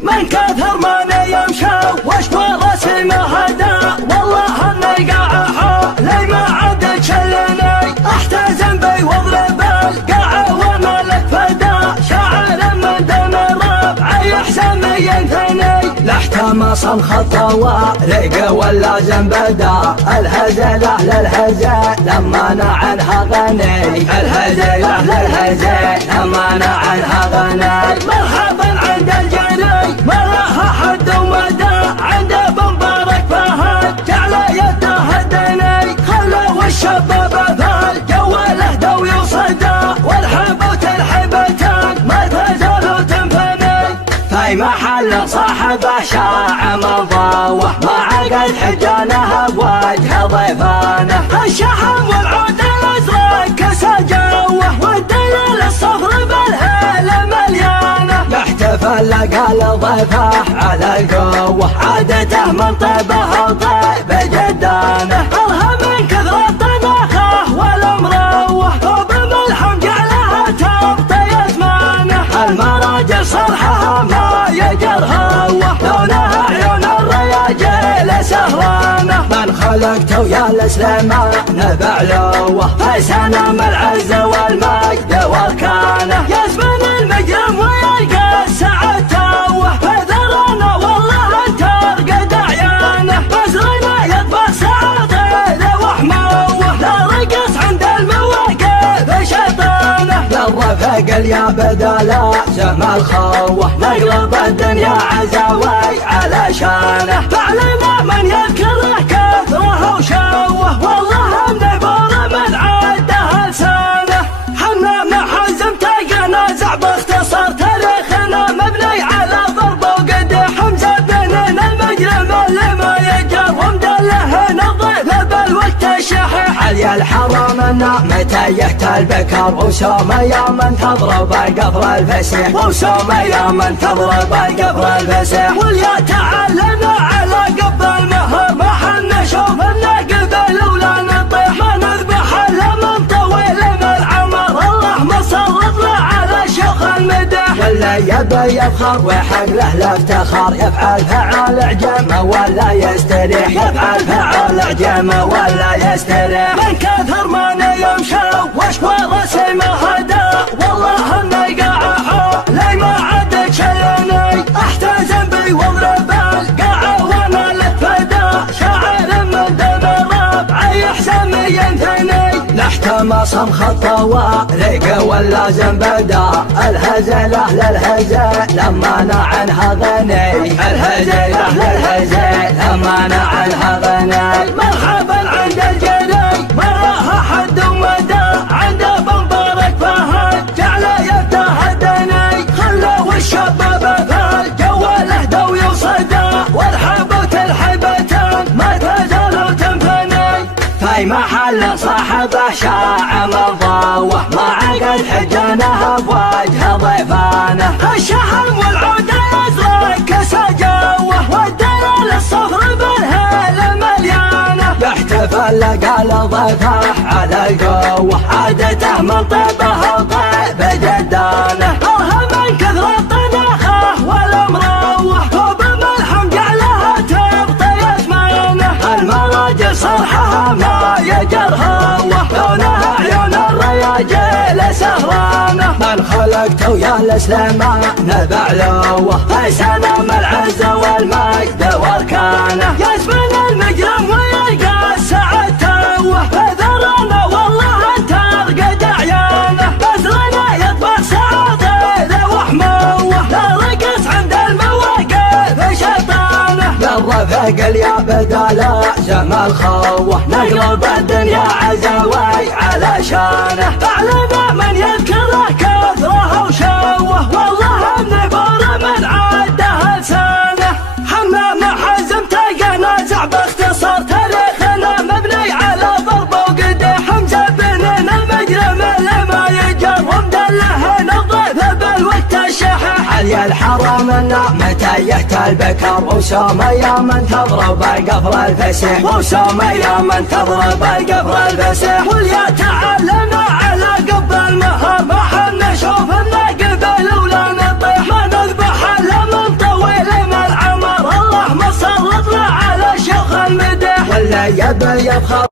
من كثر ما يمشى واشكو راسي ما هدى، والله اني قاعة لي ما عاد تشلني، احتزم بي واضرب القاعة وما لك فدا، شاعر من دون الربع يحسن ينثني، لاحتمص الخط وريق واللازم بدا، الهزل اهل الهزل لما انا عنها غني، الهزل اهل الهزل لما انا عنها غني، مرحبا عند الجني ما لها حد ومدى، عند ابو مبارك فهد جعل يده هدني، خلوا الشباب فالجو له ويصدى، والحبوت الحبتان ما تزالوا تنفني، في محل صاحبه شاع مضاوه، ما عقد حجانه بوجه ضيفانه، الشحم والعود الازرق كسجاوه، والدليل الصفر بالهيله مليانه، يحتفل قال ضيفه على القوه، عادته من طيبه وطيب جدانه، الها من كثر طبخه والمروه، وبملحم جعلها تغطي ازمانه، المراجل صرحها ما يجر هوه، لونها عيون الرياجيل سهرانه، من خلقته يا السليمان بعلوه، في سنام العز والمجد واركانه، يزمن المجرم ويلقى السعد توه، فذرنا والله انت ارقد عيانه، بزرنا يطبخ سعاده وحموه، لا رقص عند المواقف شيطانه، للرفق يا بدلا زم الخوه، نقلب الدنيا عزاوي على شانه، فعلنا من يذكره كثره وشوه، والله النبور من عاده لسانه، حنا محزم تلقى نزع باختصار، تاريخنا مبني على ضرب وقدح، حمزه بن المجرم اللي ما يجر، ومدله نضيف بالوقت الشحيح، علي الحرم متى يهتل بكر، وسومية من تضرب القفر الفسيح، وسومية من تضرب القفر الفسيح، واليا تعلنا على قبل المهر، ما حنا نشوف النقبل ولا نطيح، ما نذبح الا من طويل من عمر، الله مسلط له على الشيخ المدح، واللي يبي يفخر ويحق له الافتخار، يفعل فعال عجم ولا يستريح، يفعل فعال عجم ولا يستريح، من كثر ما يمشى واشكو راسي ما هدى، والله اني قاعة لي ما عاد تشلني، احتزم بي واضرب القاعة وما لك فدا، شاعر من دون الربع يحسن ينثني، لاحتمص خط وريق واللازم بدا، الهزل اهل الهزل لما انا عنها غني، الهزل اهل الهزل لما انا عنها غني، مرحبا عند الجني ما لها حد ومدى، عند ابو مبارك فهد جعل يده هدني، خلوا الشباب فالجو له ويصدى، والحبوت الحبتان ما تزالوا تنفني، في محل صاحبه شاع مضاوه، ما عقد حجانه بوجه ضيفانه، الشحم والعود الازرق كسجاوه، والدليل الصفر بالهيله مليانه، يحتفل قال ضيفه على القوه، عادته من طيبه وطيب جدانه، الها من كثر طبخه والمروه، وبملحم جعلها تغطي ازمانه، المراجل صرحها ما يجر هوه، لونها عيون الرياجيل سهرانه، من خلقته يا السليمان بعلوه، في سنام العز والمجد واركانه، يزمن المجرم ويلقى السعد توه، فذرنا والله انت ارقد عيانه، بزرنا يطبخ سعاده وحموه، لا رقص عند المواقف شيطانه، للرفق يا بدلا زم الخوه، نقلب الدنيا عزاوي على شانه، فعلنا من يذكره كثره وشوه، والله النبور من عاده لسانه، حنا محزم تلقى نزع باختصار، تاريخنا مبني على ضرب وقدح، حمزه بن المجرم اللي ما يجر، ومدله نضيف بالوقت الشحيح، علي الحرم متى يهتل بكر، وسومية من تضرب القفر الفسيح، وسومية من تضرب القفر الفسيح، واليا تعلنا على قبل المهر، ما حنا نشوف النقبل ولا نطيح، ما نذبح الا من طويل كله يبي يفخر